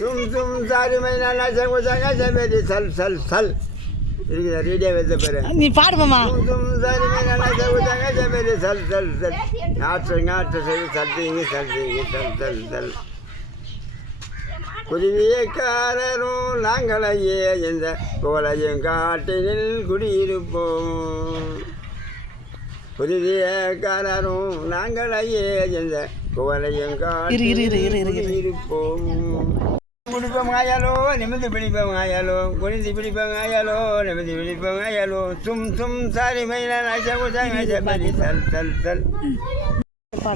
தும் தும் சாரி மைனா சங்குசாங்க சமேதி சல் சல் சல் இருக்குதா ரேடியோ வைத்த பேர் நீ பாடுமாமா. தும் தும் சாரி மைனா சங்குசாங்க சமேதி சல் சல் சல் நாற்று சரி சல்திங்க சல்திங்க சல் சல் சல் குருவியக்காரரும் நாங்களையே எந்த கோலையும் காட்டினில் குடியிருப்போம். குருவியக்காரரும் நாங்களையே எந்த கோலையும் காட்டினில் குடியிருப்போம். பிடிப்போம் ஆயாலோ நிமிந்து பிடிப்போம் ஆயாலோ குனிந்து பிடிப்போம் ஆயாலோ நிமிந்து பிடிப்போம் ஆயாலோ தும் தும் சாரி மைனா சல் சல் சல்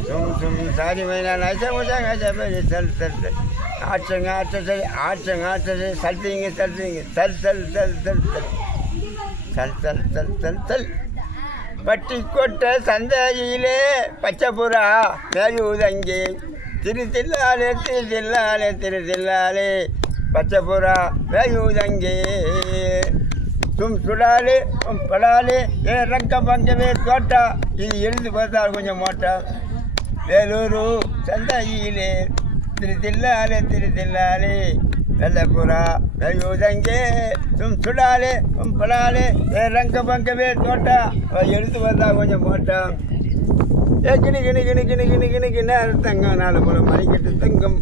தும் தும் சாரி மைனா சல் சல் சல் ஆற்று சரி சல்திங்க சல்திங்க சல் சல் சல் சல் சல் சல் சல் சல் சல் பட்டி கொட்ட சந்தையிலே பச்சை புறா மேயுதங்கே திருத்தில்லாலே திருத்தில்லாலே திருத்தில்லாலே பச்சை புறா மேயுதங்கே தும் சுடாலே படாலே ஏ ரக்க பங்கமே தோட்டா இது எழுந்து பார்த்தால் கொஞ்சம் மோட்டா வேலூரு சந்தையிலே திருத்தில்லாலே வெள்ளப்புறா மேயுதங்கே தும் சுடாலே படாலே ஏ ரங்க பங்கமே தோட்டா எழுத்து பார்த்தா கொஞ்சம் மோட்டா ஏ கிணி கிணி கிணி கிணி கிணி கிணி கிண தங்கம் 4 முறை மணிக்கட்டு தங்கம்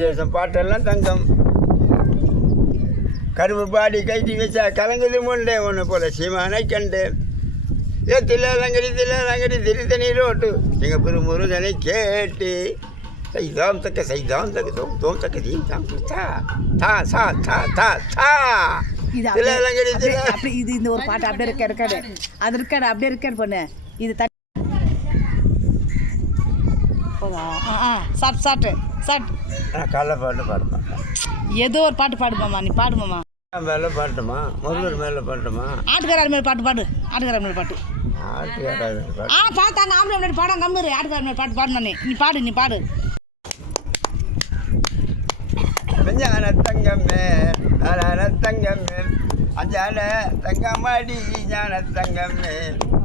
தேசம் பாட்டெல்லாம் தங்கம் கரும்பு பாடி கைட்டி வச்சா கலங்குது முண்டே ஒன்று போல சீமானை கண்டு ஏ தில்லாலங்கடி திருத்தணி ரோட்டு எங்கள் பெரு முருகனை கேட்டு சைதாம் தக்க தோம் தக்க தீம் தாம் தா தா சா தா தா தா தில்லாலங்கடி அப்படி இது இந்த ஒரு பாட்டு அப்படியே இருக்காது அது இருக்காது அப்படியே இருக்காது பொண்ணு இது சாட்டு காலைல பாட்டு பாட மாட்டேன். ஏதோ ஒரு பாட்டு பாடுமாம்மா. நீ பாடுமாம்மா. மேலே பாட்டுமா முருகர் மேலே பாட்டுமா ஆட்டுக்காரர் மேலே பாடு ஆட்டுக்காரர் மேலே பாட்டு பார்த்தாங்க ஆம்பளை முன்னாடி பாடம் கம்முரு ஆட்டுக்காரர் மேலே பாட்டு பாடுனானே நீ பாடு ஞான தங்கமே தங்கமே அஞ்சான தங்கமாடி ஞான தங்கமே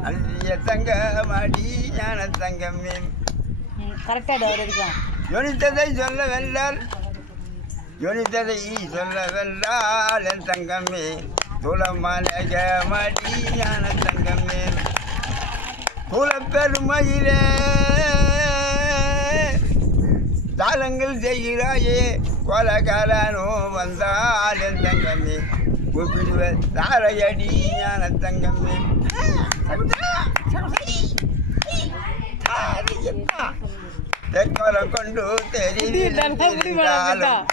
அஞ்சிய தங்கமாடி ஞான தங்கமே கரெக்டாக அவர் இருக்கா. யோனித்ததை சொல்ல வென்றால் என் தங்கமே துளமலகமடி ஞான தங்கமே குலப்பெருமையிலே தாளங்கள் செய்கிறாயே கொலகாரனோ வந்தால் என் தங்கமே கூப்பிடுவர் தாரையடி ஞான தங்கமே தெற்கோலம் கொண்டு தெரிவித்தாலும்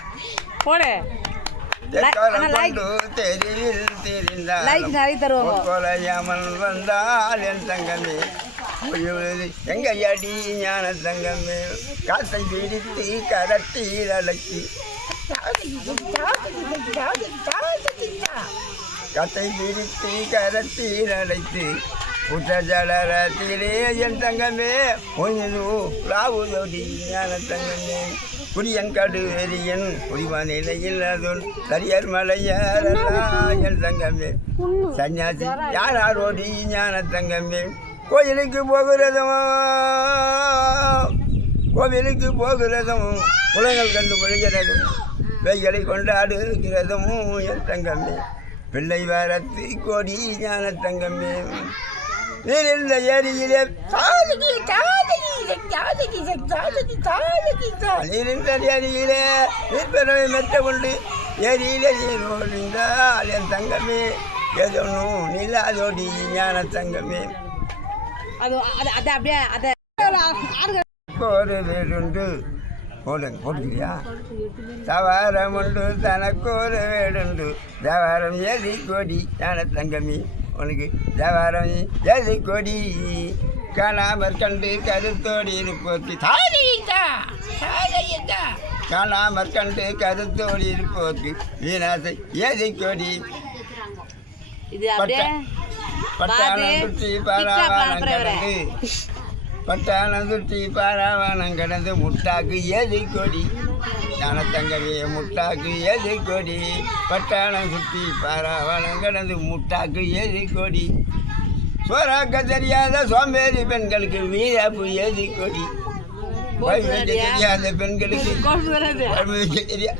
கொலையாமல் வந்தால் என் தங்கமே எங்க அடி ஞான தங்கமே காசை பிடித்து கரட்டி அழைச்சி கத்தை பிடித்து கரட்டி அழைத்து உச்சலரத்திலே என் தங்கமே ஒன்று ஞான தங்கமே குடியன்காடு வெறியன் குடிமநிலையில் அதுன் கரியர் மலையாரா என் தங்கமே சன்னியாசி யாரோடி ஞான தங்கமே கோயிலுக்கு போகிறதும் உலகங்கள் கண்டு கொள்கிறதும் வெய்களை கொண்டாடுகிறதும் என் தங்கமே பிள்ளை வரத்து கோடி ஞான தங்கமே நீர் இருந்த ஏரியிலே நீரிந்த ஏரியிலே நீர்பெறவை மெத்த கொண்டு ஏரியிலே நீர் ஓடிந்தால் என் தங்கமே எதொன்னும் நிலாதோடி ஞான தங்கமே ஒரு வீடுண்டு போடுங்கிறியா சவாரம் உண்டு தனக்கு ஒரு வீடுண்டு சவாரம் ஏதி கோடி ஞான தங்கமே உனக்கு ஜவாரம் எது கொடி காணாமற் கண்டு கருத்தோடி இருப்போர்க்கு காணாமற் கண்டு கருத்தோடி இருப்போர்க்கு வீணாசை எது கொடி பட்டாளம் சுற்றி பாராவானம் கடந்து பட்டாளம் சுற்றி பாராவானம் கடந்து முட்டாக்கு எது கொடி ஞான தங்கமே முட்டாக்கு எது கொடி பட்டாளம் சுற்றி பாராவானம் கடந்து முட்டாக்கு எது கொடி சோறாக்க தெரியாத சோம்பேறி பெண்களுக்கு வீரப்பு எது கொடி குழம்பு வைக்க தெரியா அந்த பெண்களுக்கு குழம்பு வராது குழம்பு வைக்க தெரியா